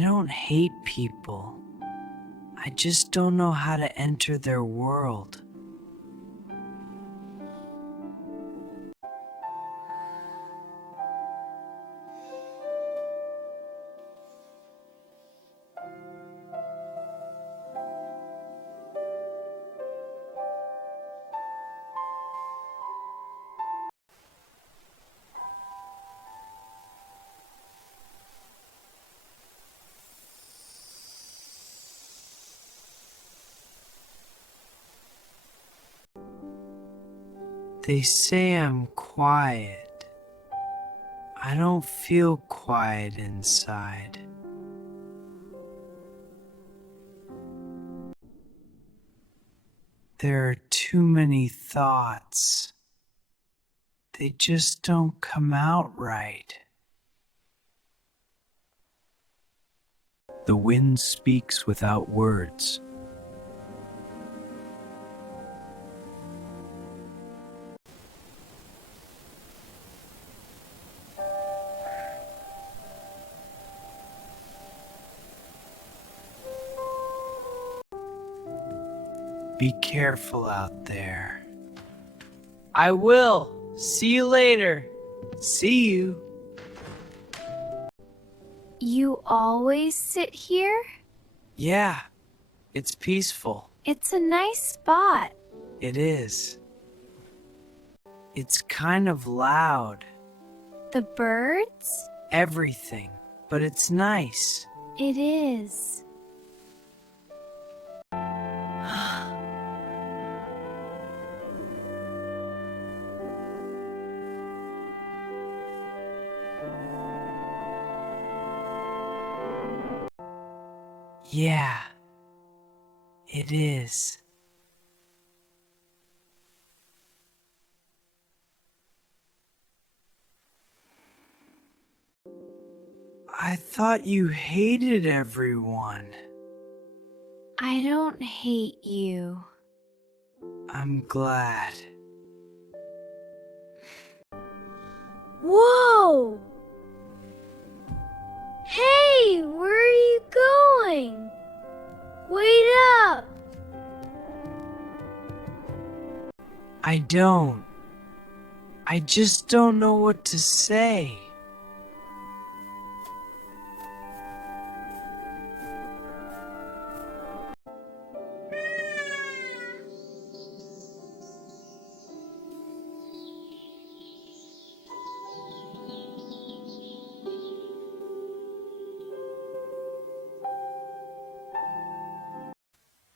I don't hate people. I just don't know how to enter their world. They say I'm quiet. I don't feel quiet inside. There are too many thoughts. They just don't come out right. The wind speaks without words. Be careful out there. I will. See you later. See you. You always sit here? Yeah, it's peaceful. It's a nice spot. It is. It's kind of loud. The birds? Everything. But it's nice. It is. Yeah, it is. I thought you hated everyone. I don't hate you. I'm glad. Whoa! Hey, where are you going? Wait up! I don't. I just don't know what to say.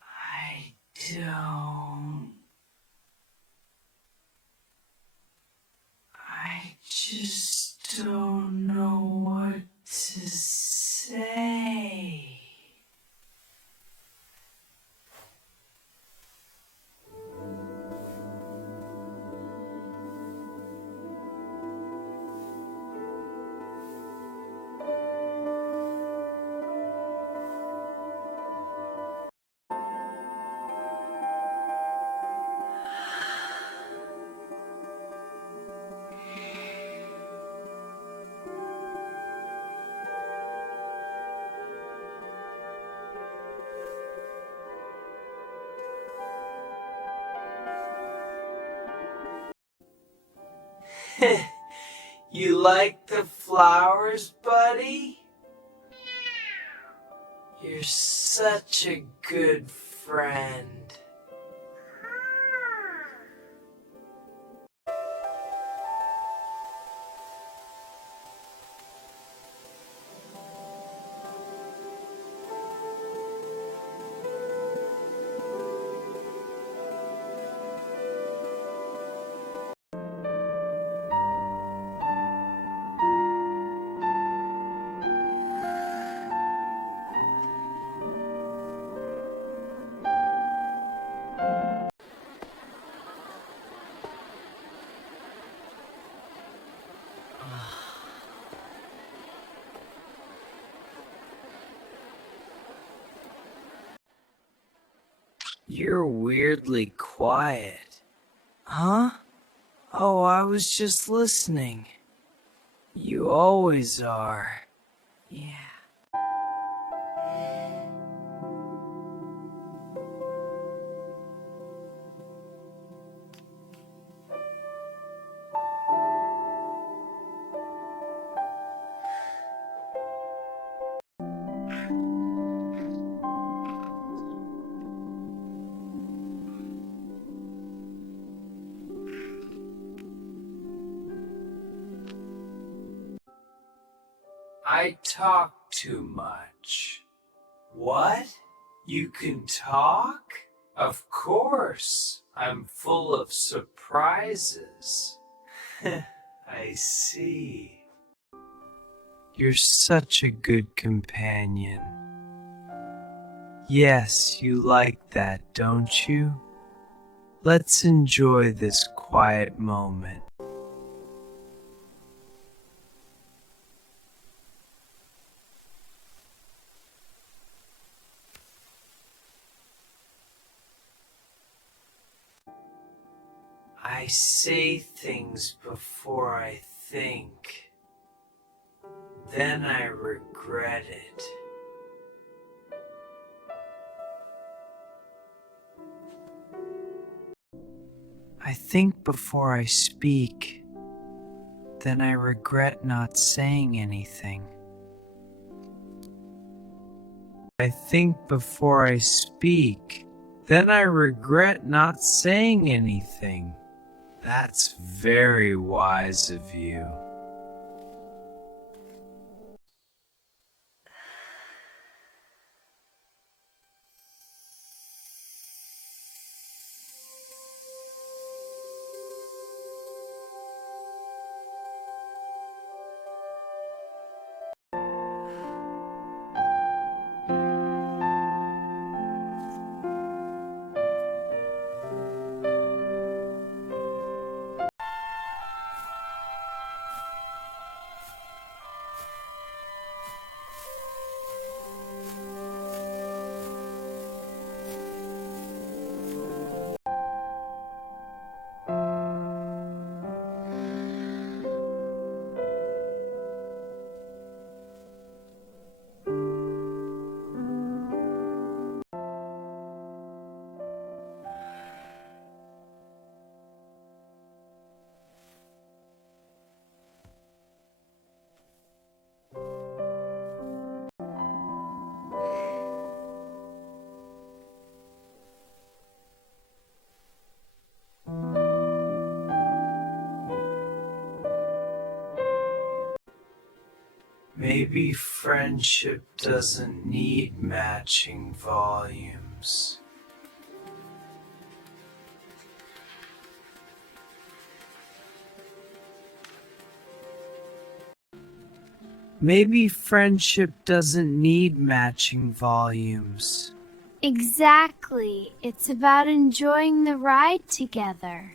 I don't. I just don't know what to say. You like the flowers, buddy? You're such a good friend. You're weirdly quiet. Huh? Oh, I was just listening. You always are. Yeah. I talk too much. What? You can talk? Of course. I'm full of surprises. I see. You're such a good companion. Yes, you like that, don't you? Let's enjoy this quiet moment. I say things before I think. Then I regret it. I think before I speak. Then I regret not saying anything. I think before I speak. Then I regret not saying anything. That's very wise of you. Maybe friendship doesn't need matching volumes. Maybe friendship doesn't need matching volumes. Exactly. It's about enjoying the ride together.